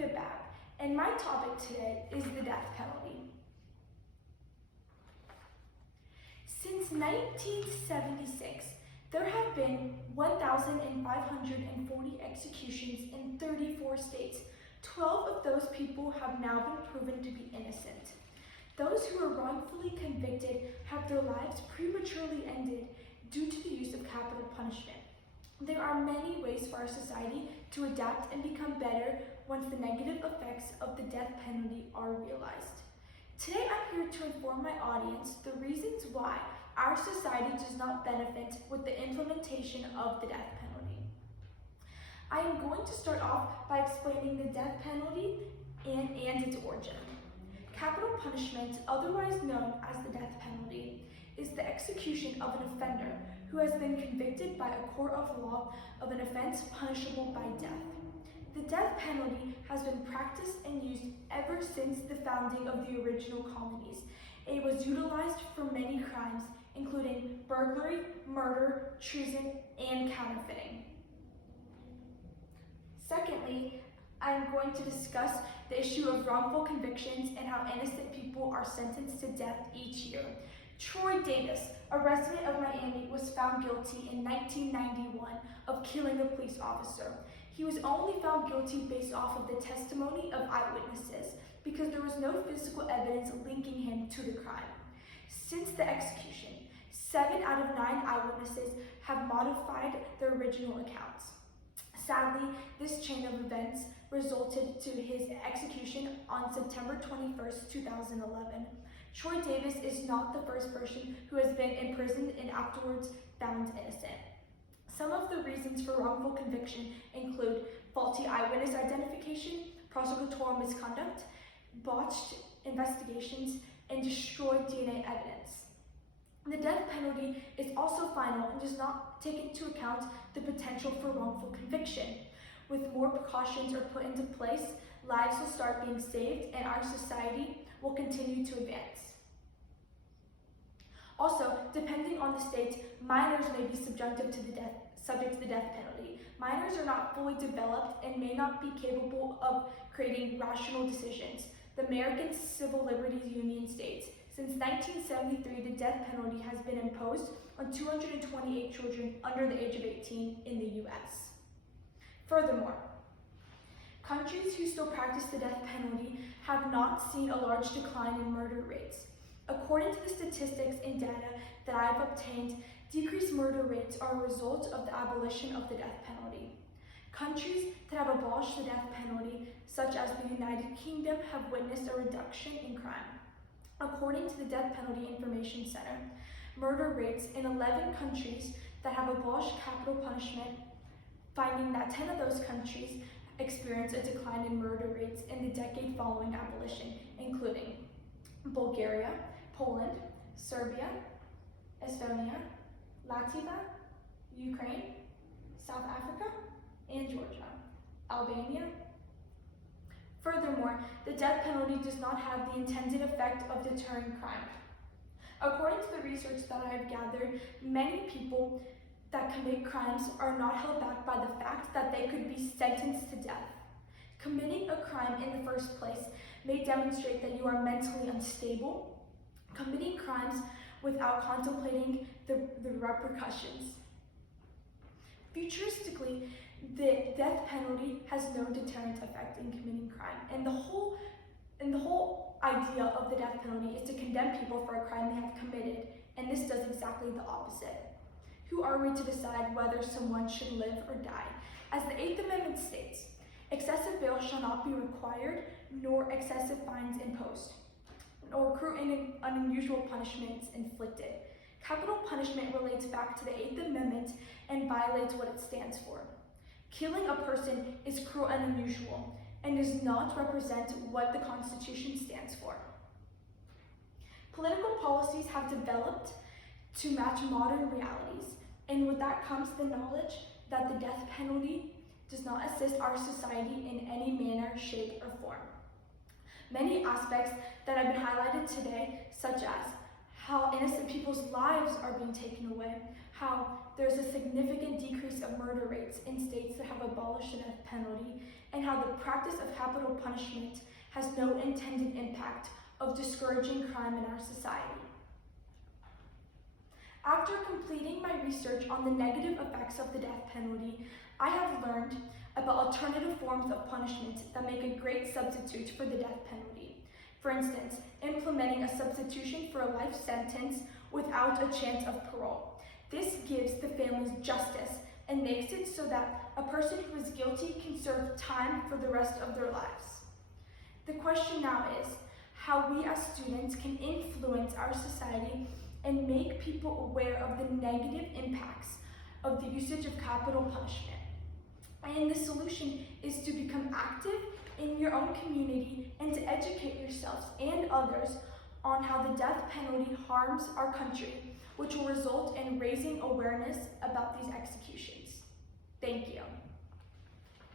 Victoria Babb, and my topic today is the death penalty. Since 1976, there have been 1,540 executions in 34 states. 12 of those people have now been proven to be innocent. Those who were wrongfully convicted have their lives prematurely ended due to the use of capital punishment. There are many ways for our society to adapt and become better once the negative effects of the death penalty are realized. Today I'm here to inform my audience the reasons why our society does not benefit with the implementation of the death penalty. I am going to start off by explaining the death penalty and its origin. Capital punishment, otherwise known as the death penalty, is the execution of an offender who has been convicted by a court of law of an offense punishable by death. The death penalty has been practiced and used ever since the founding of the original colonies. It was utilized for many crimes, including burglary, murder, treason, and counterfeiting. Secondly, I am going to discuss the issue of wrongful convictions and how innocent people are sentenced to death each year. Troy Davis, a resident of Miami, was found guilty in 1991 of killing a police officer. He was only found guilty based off of the testimony of eyewitnesses because there was no physical evidence linking him to the crime. Since the execution, 7 out of 9 eyewitnesses have modified their original accounts. Sadly, this chain of events resulted to his execution on September 21st, 2011. Troy Davis is not the first person who has been imprisoned and afterwards found innocent. Some of the reasons for wrongful conviction include faulty eyewitness identification, prosecutorial misconduct, botched investigations, and destroyed DNA evidence. The death penalty is also final and does not take into account the potential for wrongful conviction. With more precautions are put into place, lives will start being saved and our society will continue to advance. Also, depending on the state, minors may be subject to the death penalty. Minors are not fully developed and may not be capable of creating rational decisions. The American Civil Liberties Union states, since 1973, the death penalty has been imposed on 228 children under the age of 18 in the US. Furthermore, countries who still practice the death penalty have not seen a large decline in murder rates. According to the statistics and data that I have obtained, decreased murder rates are a result of the abolition of the death penalty. Countries that have abolished the death penalty, such as the United Kingdom, have witnessed a reduction in crime. According to the Death Penalty Information Center, murder rates in 11 countries that have abolished capital punishment, finding that 10 of those countries experienced a decline in murder rates in the decade following abolition, including Bulgaria, Poland, Serbia, Estonia, Latvia, Ukraine, South Africa, and Georgia, Albania. Furthermore, the death penalty does not have the intended effect of deterring crime. According to the research that I have gathered, many people that commit crimes are not held back by the fact that they could be sentenced to death. Committing a crime in the first place may demonstrate that you are mentally unstable, committing crimes without contemplating the repercussions. Futuristically, the death penalty has no deterrent effect in committing crime, and the whole idea of the death penalty is to condemn people for a crime they have committed, and this does exactly the opposite. Who are we to decide whether someone should live or die? As the 8th Amendment states, excessive bail shall not be required, nor excessive fines imposed, nor cruel and unusual punishments inflicted. Capital punishment relates back to the 8th Amendment and violates what it stands for. Killing a person is cruel and unusual and does not represent what the Constitution stands for. Political policies have developed to match modern realities, and with that comes the knowledge that the death penalty does not assist our society in any manner, shape, or form. Many aspects that have been highlighted today, such as how innocent people's lives are being taken away, how there's a significant decrease of murder rates in states that have abolished the death penalty, and how the practice of capital punishment has no intended impact of discouraging crime in our society. After completing my research on the negative effects of the death penalty, I have learned about alternative forms of punishment that make a great substitute for the death penalty. For instance, implementing a substitution for a life sentence without a chance of parole. This gives the families justice and makes it so that a person who is guilty can serve time for the rest of their lives. The question now is how we as students can influence our society and make people aware of the negative impacts of the usage of capital punishment. And the solution is to become active in your own community and to educate yourselves and others on how the death penalty harms our country, which will result in raising awareness about these executions. Thank you.